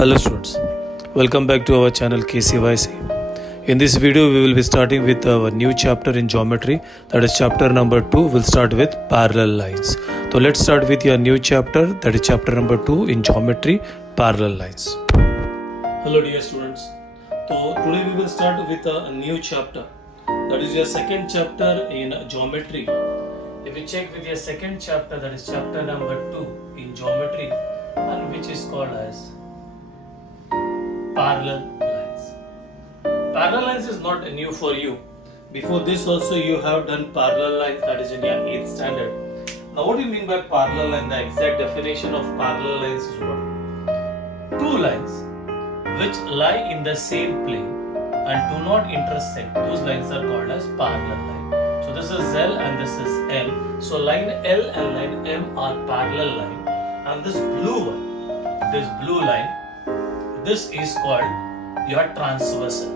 Hello students, welcome back to our channel KCYC. In this video we will be starting with our new chapter in geometry, that is chapter number 2. We'll start with parallel lines. So let's start with your new chapter, that is chapter number 2 in geometry, parallel lines. Hello dear students. So today we will start with a new chapter, that is your second chapter in geometry. If you check with your second chapter, that is chapter number 2 in geometry, and which is called as parallel lines. Parallel lines is not new for you. Before this also you have done parallel lines, that is in your 8th standard. Now what do you mean by parallel line? The exact definition of parallel lines is what? Two lines which lie in the same plane and do not intersect, those lines are called as parallel line. So this is L and this is M. So line L and line M are parallel line, and this blue line, this is called your transversal.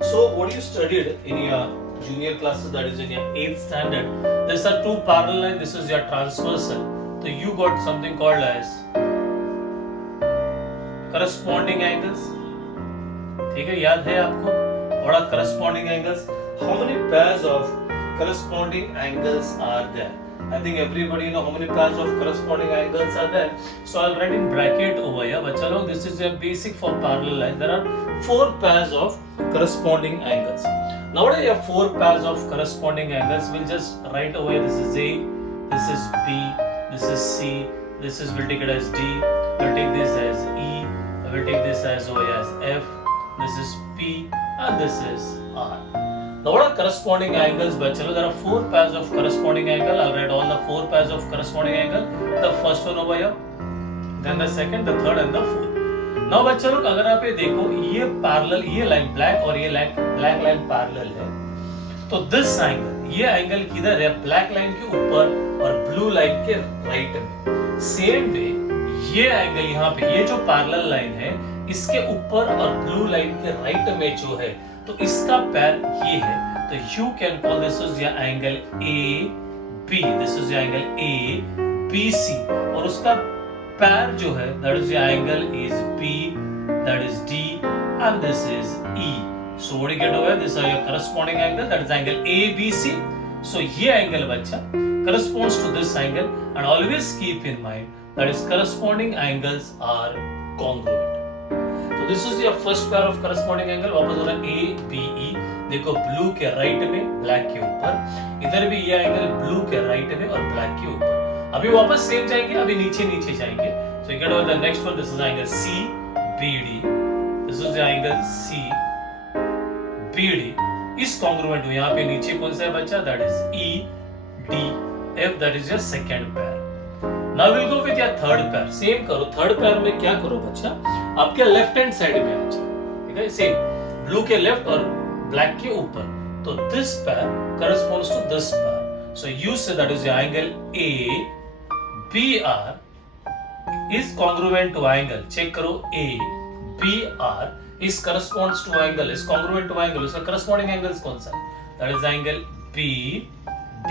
So what you studied in your junior classes, that is in your 8th standard, these are two parallel lines, this is your transversal. So you got something called as corresponding angles. ठीक है, याद है आपको? What are corresponding angles? How many pairs of corresponding angles are there? I think everybody know how many pairs of corresponding angles are there. So I'll write in bracket over here. But chalo, this is a basic for parallel lines. There are 4 pairs of corresponding angles. Now what are your 4 pairs of corresponding angles? We'll just write over here. This is A, this is B, this is C, this is, we'll take it as D, we'll take this as E, we'll take this as O as F, this is P, and this is R. Now what are corresponding angles? But chalo, there are 4 pairs of corresponding angle. I'll write all the 4 pairs of corresponding angle. The first one over here, then the second, the third, and the fourth. Now बच्चा लोग अगर आप ये देखो, ये parallel, ये line black और ये लाइन ब्लैक लाइन पैरेलल है, तो दिस एंगल, ये एंगल किधर है? ब्लैक लाइन के ऊपर और ब्लू लाइन के राइट में. सेम वे ये एंगल यहाँ पे, ये जो पैरेलल लाइन है, इसके ऊपर और ब्लू लाइन के राइट में जो है, तो इसका पैर ये है. तो you can call this is your angle A B, this is your angle A B C, और उसका पैर जो है, that is your angle is B, that is D, and this is E. So what you get over, this are your corresponding angle, that is angle A B C. So ये angle बच्चा corresponds to this angle, and always keep in mind that is corresponding angles are congruent. तो this is your first pair of corresponding angle. वापस हो रहा है A B E. देखो blue के right में, ब्लैक के ऊपर, इधर भी ये एंगल ब्लू के राइट में और ब्लैक के ऊपर. अभी वापस सेम जाएंगे, अभी नीचे नीचे जाएंगे. So you get over the next one. This is angle C B D. This is the angle C B D. इस congruent हो, यहाँ पे नीचे कौन सा है बच्चा? That is E D F. That is your second pair. Now we'll go with your third pair. Same करो. थर्ड pair में क्या करो बच्चा? आपके लेफ्ट हैंड साइड में आ जाओ. ठीक है, सेम ब्लू के लेफ्ट और ब्लैक के ऊपर. तो this pair corresponds to this pair. So you say that is your angle A B R is congruent to angle. Check करो, A B R is corresponds to angle, is congruent to angle. उसका corresponding angles कौन सा है? That is angle B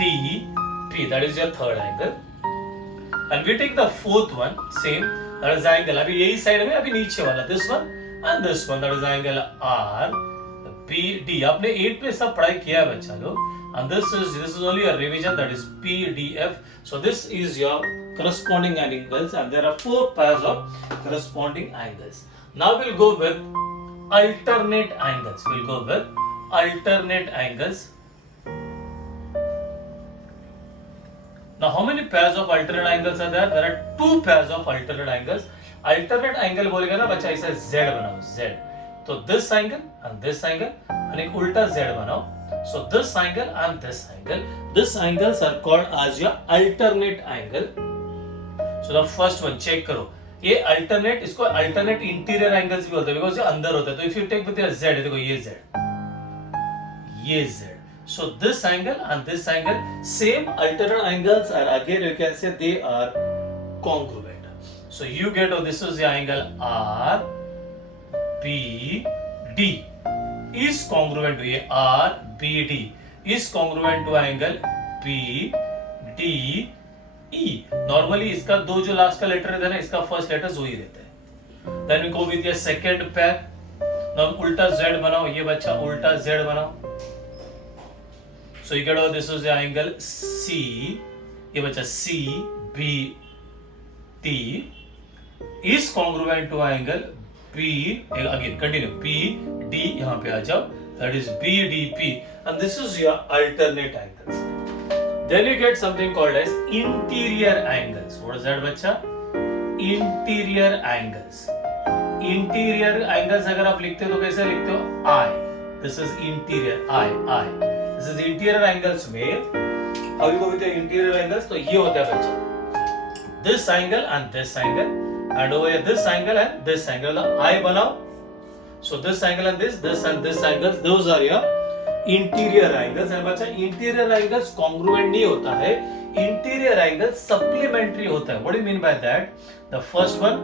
D P. That is your third angle. And we take the fourth one, same, that is angle, अभी यही side में, अभी नीचे वाला, this one and this one, that is angle R P D. आपने 8 पे सब पढ़ाई किया है बच्चा लोग, and this is only a revision, that is P D F. So this is your corresponding angles, and there are 4 pairs of corresponding angles. Now we'll go with alternate angles. We'll go with alternate angles. Now how many pairs of alternate angles are there? There are 2 pairs of alternate angles. Alternate angle बोलेगा ना बच्चा, इसे Z बनाओ, Z. तो this angle and this angle, and एक उल्टा Z बनाओ. So this angle and this angle, these angles are called as your alternate angle. So the first one check करो, ये alternate, इसको alternate interior angles भी बोलते हैं, because ये अंदर होता है. तो if you take with your Z, देखो ये Z, ये Z. So this angle and this angle, same alternate angles, are again you can say they are congruent. So you get, oh, this is the angle R B D is congruent to ये R B D is congruent to angle B D E. Normally इसका दो जो last का letter रहता है ना, इसका first letter जो ही रहता है. Then we go with your second pair. Now उल्टा Z बनाओ, ये बच्चा उल्टा Z बनाओ. So you get this is the angle C, ये बच्चा CBT is congruent to angle B, again continue, BD यहाँ पे आ जाओ, that is BDP, and this is your alternate angles. Then you get something called as interior angles. What is that बच्चा? Interior angles. Interior angles अगर आप लिखते हो तो कैसे लिखते हो? I. This is interior. I. This is interior angles में. How you go with the interior angles? तो ये होता है बच्चा. This angle and this angle, and over here this angle and this angle. I बनाओ. So this angle and this and this angles, those are your interior angles. and बच्चा interior angles congruent नहीं होता है, interior angles supplementary होता है. What do you mean by that? The first one,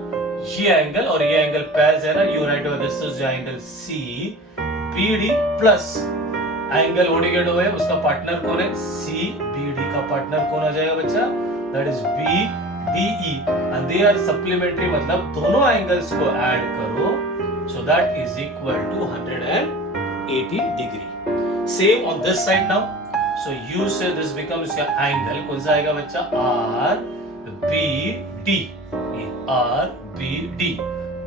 ये angle और ये angle pairs है ना, you write over this is the angle C BD plus angle OD get over है, उसका partner कौन है? C BD का partner कौन आ जाएगा बच्चा? That is BDE, and they are supplementary, मतलब दोनों angles को add करो, so that is equal to 180 degree. Same on this side now. So you say this becomes your angle. कौन सा आएगा बच्चा? RBD. RBD.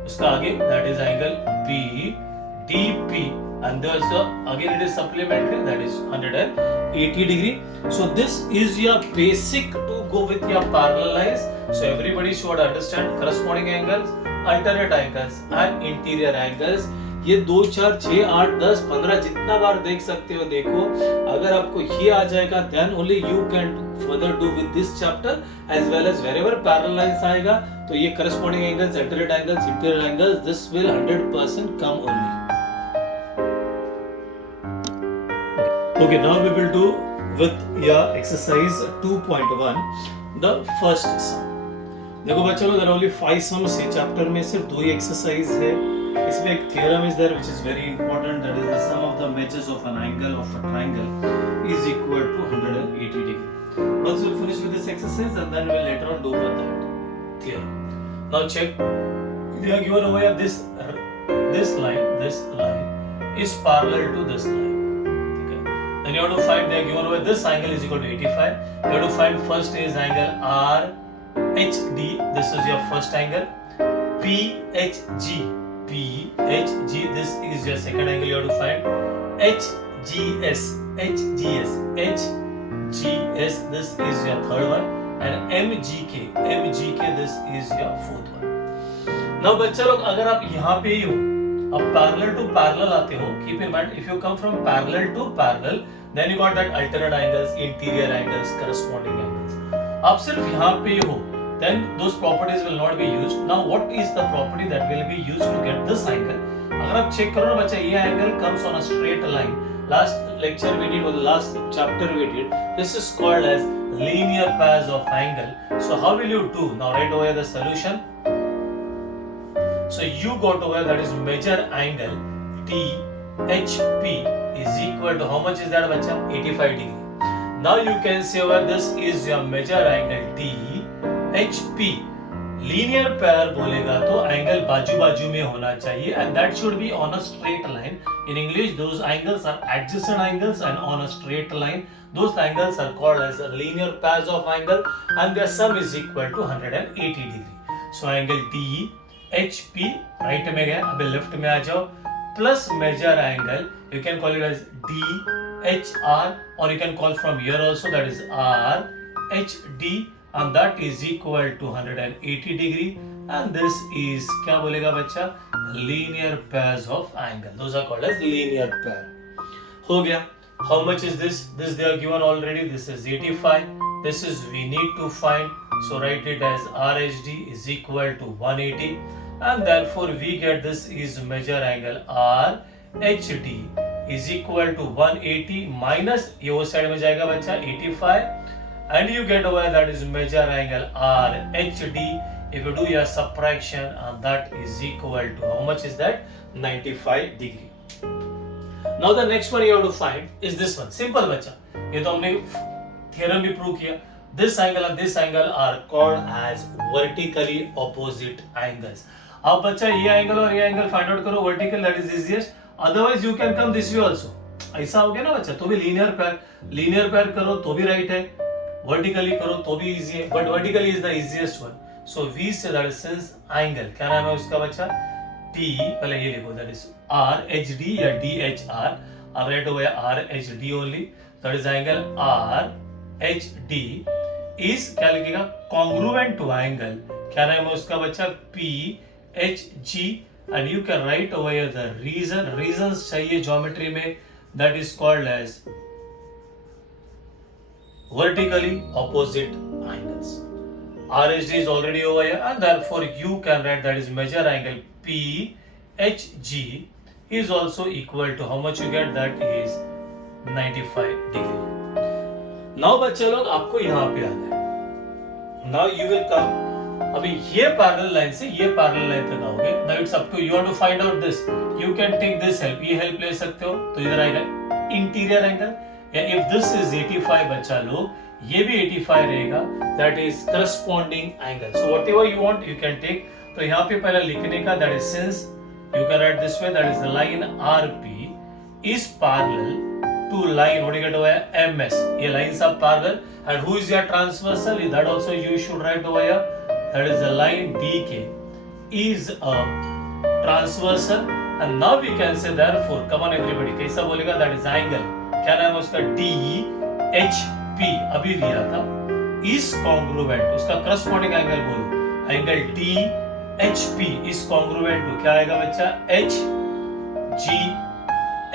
उसका आगे that is angle BDP. And also again it is supplementary, that is 180 degree. So this is your basic to go with your parallel lines. So everybody should understand corresponding angles, alternate angles and interior angles. ये 2 4 6 8 10 15 जितना बार देख सकते हो देखो. अगर आपको ये आ जाएगा then only you can further do with this chapter, as well as wherever parallel lines आएगा तो ये corresponding angles, alternate angles, interior angles, this will 100% come only. Okay, now we will do with your exercise 2.1 the first sum. देखो बच्चों, there are only 5 sums है chapter में, सिर्फ 2 ही exercise है. इसमें एक theorem is there which is very important, that is the sum of the measures of an angle of a triangle is equal to 180 degree. Once we finish with this exercise and then we'll later on do with that theorem. Now check, they are given over here this line is parallel to this line. Then you have to find, they are given over this angle is equal to 85. You have to find first is angle RHD. This is your first angle. PHG. This is your second angle. You have to find HGS. This is your third one. And MGK. This is your fourth one. Now बच्चा लोग, अगर आप यहाँ पे ही हो, अब parallel to parallel आते हो, keep in mind if you come from parallel to parallel, then you got that alternate angles, interior angles, corresponding angles. आप सिर्फ यहाँ पे ही हो, then those properties will not be used. Now what is the property that will be used to get this angle? अगर आप check करो ना बच्चा, ये angle comes on a straight line. Last lecture we did, or the last chapter we did, this is called as linear pairs of angle. So how will you do? Now write over the solution. So you got over that is measure angle THP is equal to how much is that बच्चा? 85 degree. Now you can say over this is your measure angle THP. Linear pair बोलेगा तो angle बाजू बाजू में होना चाहिए, and that should be on a straight line. In English, those angles are adjacent angles, and on a straight line, those angles are called as linear pairs of angle, and their sum is equal to 180 degree. So angle DHP right में गया, अभी left में आ जाओ, plus measure angle, you can call it as DHR, or you can call from here also, that is RHD. And that is equal to 180 degree, and this is क्या बोलेगा बच्चा? Linear pairs of angle. Those are called as linear pair. हो गया. How much is this? This they are given already. This is 85. This is we need to find. So write it as RHD is equal to 180, and therefore we get this is measure angle RHD is equal to 180 minus ये वो side में जाएगा बच्चा 85. And you get over that is measure angle RHD. If you do your subtraction, and that is equal to how much is that? 95 degree. Now the next one you have to find is this one. Simple बच्चा. ये तो हमने theorem भी prove किया. This angle and this angle are called as vertically opposite angles. आप बच्चा ये angle और ये एंगल फाइंड आउट करो vertical, that is easiest. Otherwise you can come this way also. ऐसा हो गया ना बच्चा, तो भी लीनियर पैर करो तो भी राइट है, वर्टिकली करो तो भी इजी है, but vertically is the easiest one. So we say that is since angle, क्या नाम है उसका बच्चा, टी, पहले ये लिखो, that is R H D या डी एच आर. अब राइट हो गया R H D only, that is angle R H D is, क्या लिखेगा, कॉन्ग्रुएंट टू एंगल, क्या नाम है उसका बच्चा, P H G. And you can write over here the reasons चाहिए ज्योमेट्री में, that is called as vertically opposite angles. RHD is already over here, and therefore you can write that is measure angle PHG is also equal to how much you get, that is 95 degree. Now बच्चे लोग आपको यहाँ पे आना है. Now you will come, अभी ये parallel line से ये पैरेलल लाइन तक आओगे. Now it's up to you to find out this. You can take this help, ये help ले सकते हो. तो इधर आएगा इंटीरियर एंगल, या इफ दिस इज 85 बच्चा लोग, ये भी 85 रहेगा, that is corresponding angle. So whatever you want you can take. तो यहाँ पे पहले लिखने का, that is since you can write this way, that is the line RP is parallel to line, what you get over MS. ये lines are parallel, and who is your transversal, that also you should right over here, that is the line DK is a transversal. And now we can say therefore, come on everybody, कैसा बोलेगा, that is angle, क्या नाम है उसका, D H P अभी लिया था, is congruent, उसका करस्पॉन्डिंग एंगल बोलो, angle D H P is congruent to, क्या आएगा बच्चा, एच जी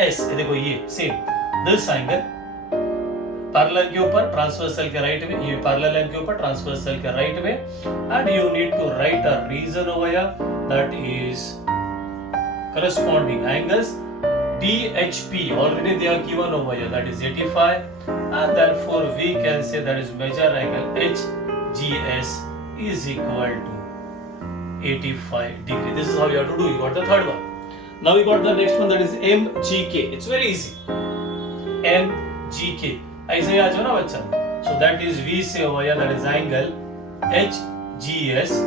एस. देखो ये सेम दिस एंगल पैरेलल के ऊपर ट्रांसवर्सल के राइट में, ये पैरेलल लाइन के ऊपर ट्रांसवर्सल के राइट में, and you need to write a reason over here, that is corresponding angles. DHP already they are given over here, that is 85, and therefore we can say that is measure angle HGS is equal to 85 degree. This is how you have to do. You got the third one. Now we got the next one, that is MGK. It's very easy. MGK ऐसे ही आ जाओ ना बच्चा. So that is we say over here, that is angle HGS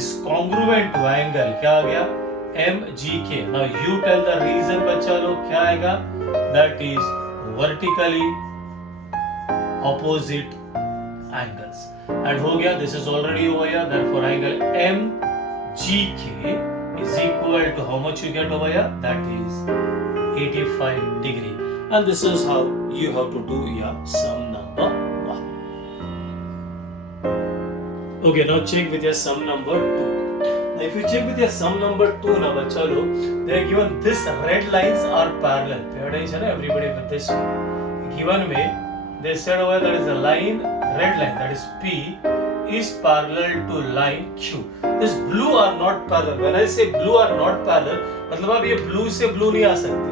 is congruent to angle, क्या आ गया, MGK. Now you tell the reason बच्चा लोग, क्या आएगा, that is vertically opposite angles. And हो गया, this is already over here, therefore angle MGK is equal to how much you get over here, that is 85 degree. And this is how you have to do your sum number 1. Okay, now check with your sum number 2. If you check with your sum number 2 now bachcha log, they are given this red lines are parallel. Pay attention everybody with this one. Given me, they said over that is a line, red line, that is P is parallel to line Q. This blue are not parallel. When I say blue are not parallel, मतलब अब ये blue से blue नहीं आ सकती.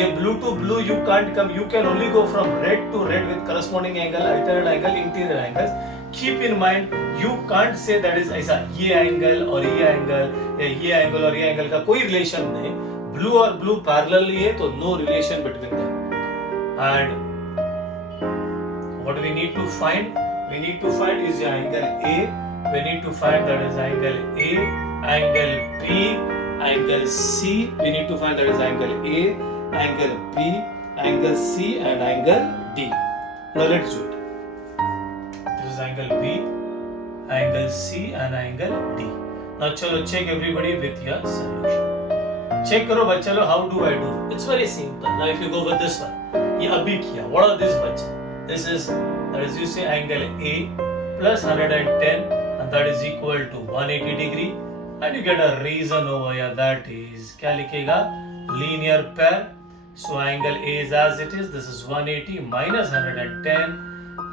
ये blue to blue you can't come. You can only go from red to red with corresponding angle, alternate angle, interior angles. Keep in mind, you can't say that is ऐसा ये angle और ये angle या ये angle और ये angle का कोई रिलेशन नहीं. ब्लू और ब्लू पैरेलल ही है, तो no relation between them. And what we need to find, we need to find is the angle A. We need to find that is angle A, angle B, angle C. We need to find that is angle A, angle B, angle C, and angle D. Now let's do it. This is angle B, angle C, and angle D. Now chalo check everybody with your solution. Check karo bachcha lo, how do I do? It's very simple. Now if you go with this one, ye abhi kiya. What are these bachcha? This is, that is you say angle A plus 110, and that is equal to 180 degree, and you get a reason over here, that is kya likhega, linear pair. So angle A is as it is, this is 180 minus 110,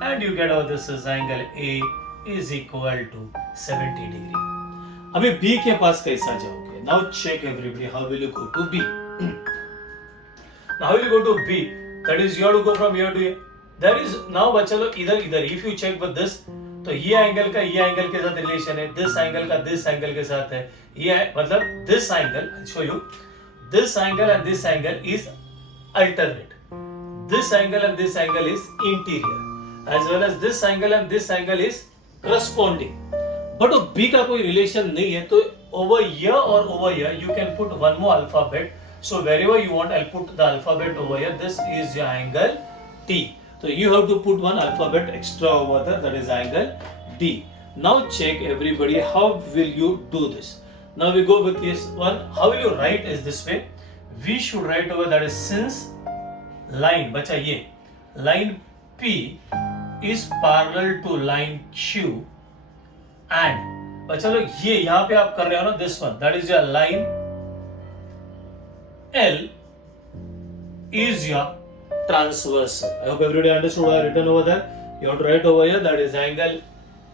and you get out this is angle A is equal to 70 degree. अभी B के पास कैसा जाओगे? Now check everybody, how will you go to B? Now how will you go to B? That is you have to go from here to here. There is now बच्चा लोग इधर if you check with this, तो ये angle का ये angle के साथ relation है, दिस एंगल का दिस एंगल के साथ है. ये मतलब this angle, I'll show you, this angle and this angle is alternate. This angle and this angle is interior, as well as this angle and this angle is corresponding. But B का कोई relation नहीं है, तो over here or over here, you can put one more alphabet. So wherever you want, I'll put the alphabet over here. This is your angle T. So you have to put one alphabet extra over there, that is angle D. Now check everybody, how will you do this? Now we go with this one. How will you write is this way. We should write over that is since line, bacha ye, line P is parallel to line Q and bacha लोग ये यहाँ पे आप कर रहे हो ना, this one, that is your line L is your transversal. I hope everybody understood what I written over there. You have to write over here that is angle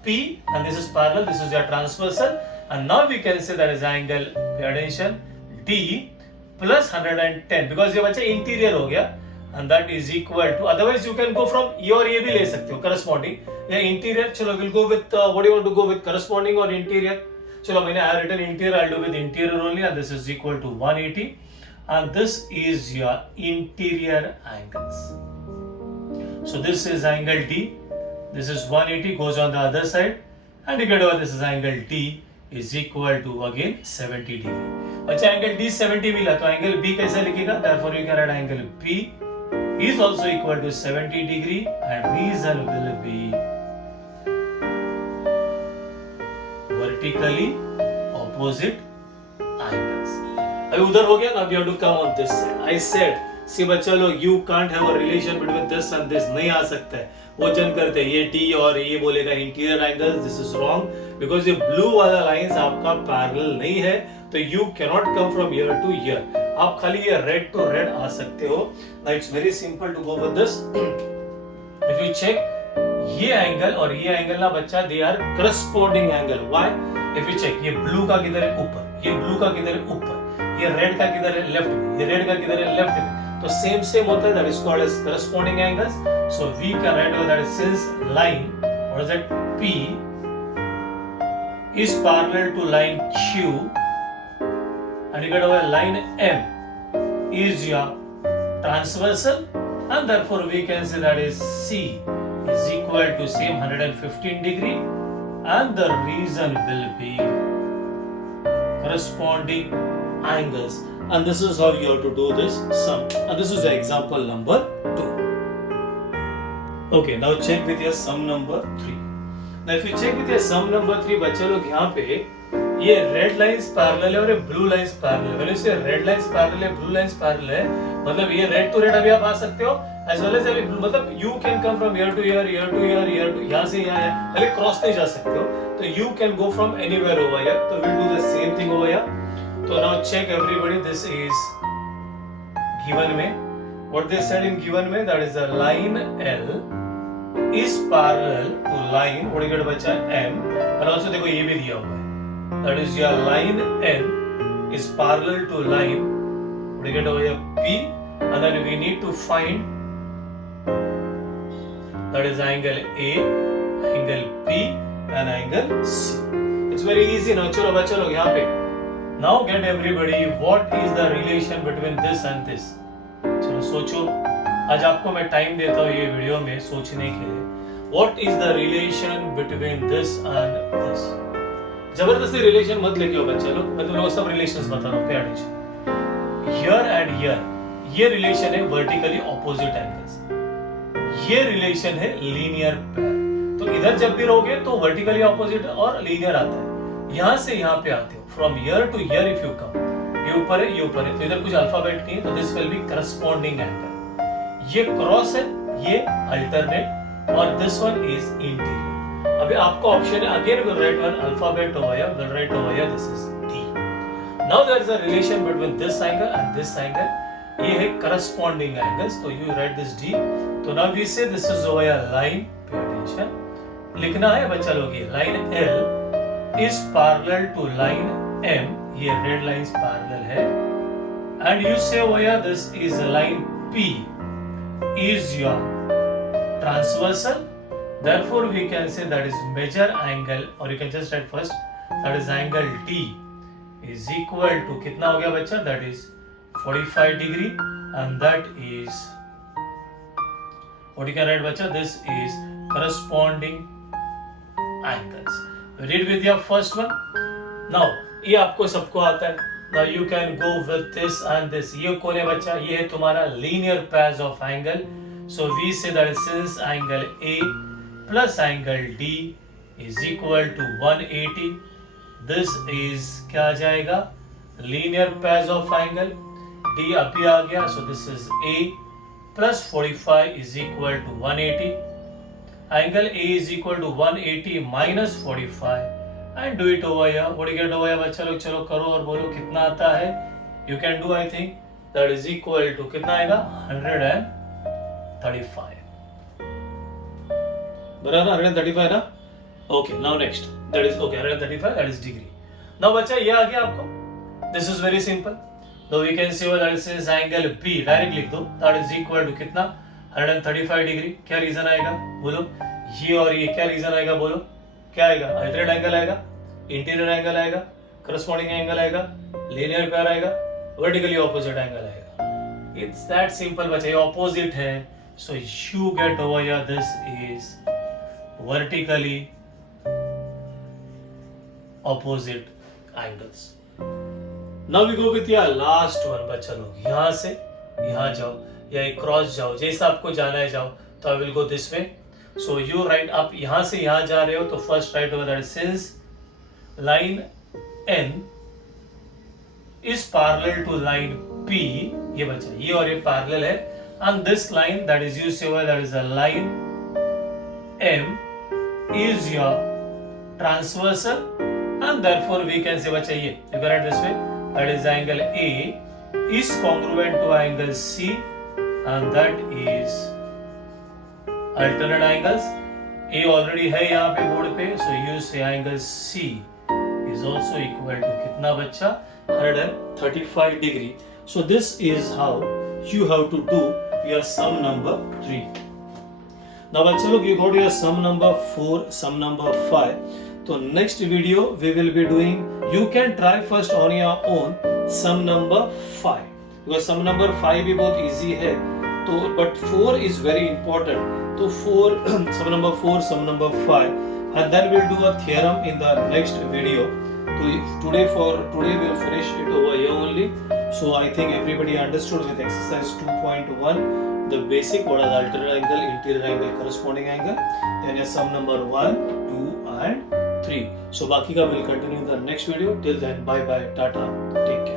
P and this is parallel, this is your transversal, and now we can say that is angle, pay attention, D plus 110 because ये बच्चा interior हो गया and that is equal to, otherwise you can go from ये और ये भी ले सकते हो corresponding या interior. चलो we'll go with what do you want to go with, corresponding or interior? चलो मैंने I have written interior, I'll do with interior only and this is equal to 180 and this is your interior angles. So this is angle D, this is 180 goes on the other side and you get over this is angle D is equal to again 70 degree. अच्छा angle D 70 मिला तो angle B कैसे लिखेगा? Therefore you can write angle P is also equal to 70 degree and reason will be vertically opposite angles. अभी उधर हो गया ना, we have to come on this side. I said सी बच्चा लोग you can't have a relation between this and this, नहीं आ सकता है. वो जन करते हैं ये T और ये बोलेगा interior angle, this is wrong because ये ब्लू वाला लाइंस आपका पैरेलल नहीं है तो you cannot come from here to here. आप खाली ये रेड टू रेड आ सकते हो. It's very simple to go with this. If you check ये एंगल और ये एंगल ना बच्चा they are corresponding angle. Why? If you check ये ब्लू का किधर है ऊपर, ये ब्लू का किधर है ऊपर, ये रेड का किधर है लेफ्ट में, ये रेड का किधर है लेफ्ट में, तो सेम होता है. That is called as corresponding angles. So we can write over that since line, what is that, P is parallel to line Q and you get over line M is your transversal and therefore we can say that is C is equal to same 115 degree and the reason will be corresponding angles and this is how you have to do this sum and this is the example number 2. Okay, now check with your sum number 3. Now if you check with your sum number 3, बच्चे लोग यहाँ पे ये red lines parallel है और ये blue lines parallel है. वैसे ये red lines parallel है, blue lines parallel है, मतलब ये red to red अभी आप आ सकते हो, as well as अभी मतलब you can come from here to here, here to here, here to यहाँ से यहाँ, खाली cross नहीं जा सकते हो, तो you can go from anywhere over here. तो we'll do the same thing over here. तो now check everybody, this is given में, what they said in given में, that is a line L is parallel to line, what do you get बच्चा M, and also देखो ये भी दिया हुआ है, that is your line N is parallel to line, what do you get over here P, and then we need to find that is angle A, angle P, and angle C. It's very easy now. चलो बच्चा लोग यहाँ पे now get everybody what is the relation between this and this. चलो सोचो, आज आपको मैं टाइम देता हूँ ये वीडियो में सोचने के लिए. What is the relation between this and this? जबरदस्ती रिलेशन मत लेके आओ बच्चे लोग, मैं तुम लोगों को सब रिलेशंस बता रहा हूँ. Pay attention, here and here ये रिलेशन है वर्टिकली ऑपोजिट एंगल्स, ये रिलेशन है लीनियर पैर. तो इधर जब भी रहोगे तो वर्टिकली ऑपोजिट और लीनियर आता है. यहाँ से यहाँ पे आते हो, from here to here if you come, ये ऊपर है ये ऊपर है, तो इधर कुछ अल्फाबेट नहीं है, तो this will be corresponding angle. ये क्रॉस है, ये अल्टरनेट और दिस वन इज इंटीरियर. अभी आपका ऑप्शन है again will write one alphabet over here, will write over here this is D. Now there is a relation between this angle and this angle, ये है corresponding angles, तो you write this D. तो now we say this is over here line, pay attention, लिखना है बच्चा लोग ये line L is parallel to line M, ये रेड लाइंस पैरेलल है, and you say over here this is line P is your transversal, therefore we can say that is major angle, or you can just write first that is angle D is equal to कितना हो गया बच्चा, that is 45 degree and that is what you can write बच्चा, this is corresponding angles. Read with your first one. Now ये आपको सबको आता है. Now you can go with this and this. ये कौन है बच्चा? ये है तुम्हारा linear pairs of angle. So we say that since angle A plus angle D is equal to 180, this is क्या आ जाएगा? Linear pairs of angle. D अभी आ गया. So this is A plus 45 is equal to 180. Angle A is equal to 180 minus 45. And do it over here. What do you get over here बच्चा लोग? चलो करो और बोलो कितना आता है. You can do, I think that is equal to कितना आएगा? 135. बराबर 135 ना? Okay, now next. That is okay. 135, that is degree. Now बच्चा ये आ गया आपको. This is very simple. So we can say that is angle B. Direct लिख दो. That is equal to कितना? 135 डिग्री. क्या रीजन आएगा? बोलो. ये और ये क्या रीजन आएगा? बोलो. क्या आएगा? अल्टरनेट एंगल आएगा, इंटीरियर एंगल आएगा, करस्पॉन्डिंग एंगल आएगा, लीनियर पेयर आएगा, वर्टिकली ऑपोजिट एंगल आएगा. इट्स दैट सिंपल बच्चा. ये ऑपोजिट है, so you get over here this is vertically opposite angles. Now we go with your last one बच्चा लोग. यहां से यहां जाओ या क्रॉस जाओ, जैसा आपको जाना है जाओ. तो I will go this way. So you write, आप यहां से यहां जा रहे हो तो first write over that since line N is parallel to line P, ये बच्चा ये और ये parallel है, and this line that is used over that is a line M is your transversal, and therefore we can say बच्चा ये you can write this way, that is angle A is congruent to angle C, and that is alternate angles. A already है यहाँ पे board पे, so you say angle C is also equal to कितना बच्चा? 135 degree. So this is how you have to do your sum number 3. Now बच्चा लोग you got your sum number 4, sum number 5. तो next video we will be doing, you can try first on your own sum number 5, because sum number 5 भी बहुत easy है. तो but 4 is very important. तो 4 sum number 4, sum number 5, and then we'll do a theorem in the next video. So today we'll finish it over here only. So I think everybody understood with exercise 2.1 the basic, what are the alternate angle, interior angle, corresponding angle. Then a sum number 1, 2 and 3. So बाकी का we'll continue in the next video. Till then, bye bye, tata, take care.